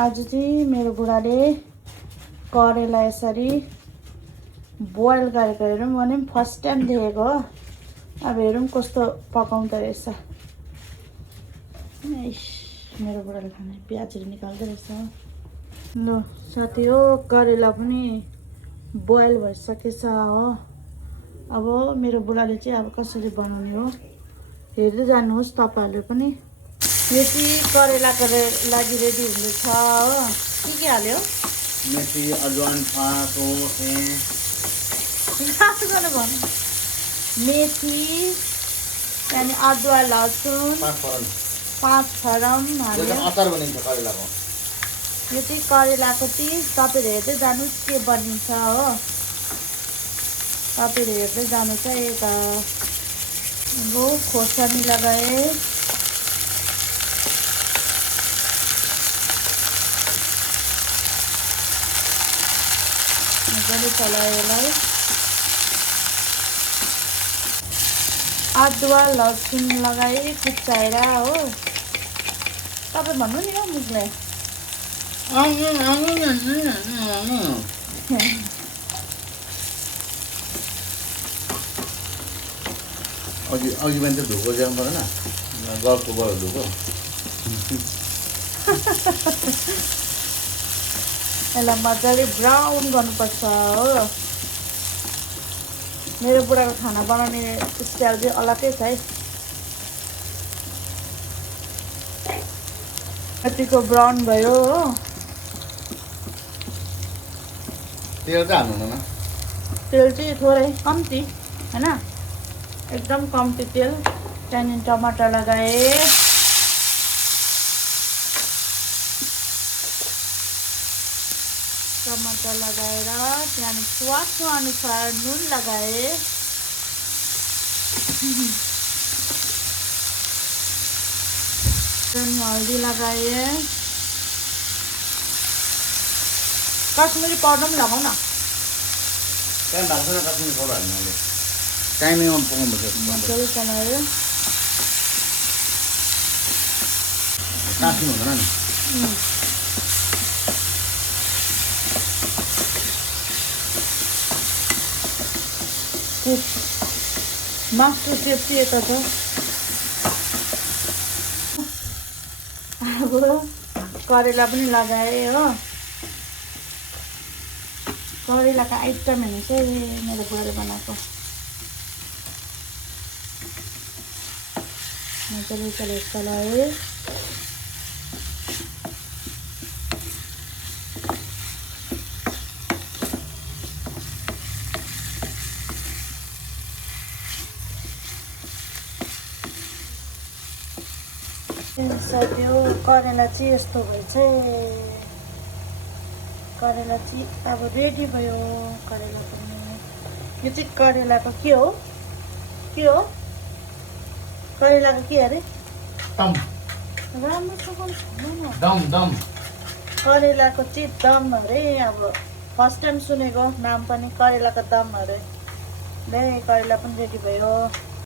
आज चाहिँ मेरो बुढाले करेला यसरी बोइल गरेको हेरौँ भने पनि फर्स्ट टाइम देखेको हो। अब हेरौँ कस्तो पकाउँदो रहेछ। मेरो बुढाले खाने प्याजहरू निकाल्दो रहेछ। ल साथी हो, करेला पनि बोइल भइसकेछ हो। अब मेरो बुढाले चाहिँ अब कसरी बनाउने हो हेर्दै जानुहोस् तपाईँहरूले पनि। यो चाहिँ करेलाको लागि रेडी हुँदैछ हो। के हाल्यो? मेथी, अजवाइन, फाँटो, मेथी, त्यहाँदेखि अदुवा, लसुन 5 फरम हाल्यो। अचार बनिन्छ करेलाको। यो चाहिँ करेलाको चाहिँ तपाईँहरू हेर्दै जानुहोस् के बनिन्छ हो। तपाईँहरू हेर्दै जानु चाहिँ यता अब खोर्सानी लगाएँ। मजाले चलायो यसलाई। अदुवा लसुन लगाएँ कुचाएर हो। तपाईँ भन्नु नि हो मुखलाई। अघि बिहान चाहिँ धोको ल्याउनु परेन, गलको गयो धोको। यसलाई मजाले ब्राउन गर्नुपर्छ हो। मेरो बुढाको खाना बनाउने स्टाइल चाहिँ अलग्गै छ है। यतिको ब्राउन भयो हो। तेल चाहिँ हाल्नु हुँदैन। तेल चाहिँ थोरै कम्ती होइन, एकदम कम्ती तेल। त्यहाँदेखि टमाटर लगाएँ। टमाटर लगाएर त्यहाँदेखि स्वादको अनुसार नुन लगाएँ। हल्दी लगाएँ। कश्मिरी पाउडर पनि लगाऊ न। त्यहाँ भएको छैन कश्मिरी पाउडर हाल्नु अहिले। टाइमिङमा पकाउनुपर्छ। मजाले चलायो। काट्नु हुँदैन नि। मासु सेफ चाहिँ यता छ। अब करेला पनि लगाएँ हो। करेलाको आइटम हेर्नु चाहिँ मेरो बुढाले बनाएको। मजाले चलाएँ। त्यो करेला चाहिँ यस्तो भएछ। करेला चाहिँ अब रेडी भयो। करेला पनि यो चाहिँ करेलाको के हो? के हो करेलाको के अरे? दम। राम्रोसँग दम। करेलाको चाहिँ दम अरे। अब फर्स्ट टाइम सुनेको नाम पनि करेलाको दम अरे। ले करेला पनि रेडी भयो।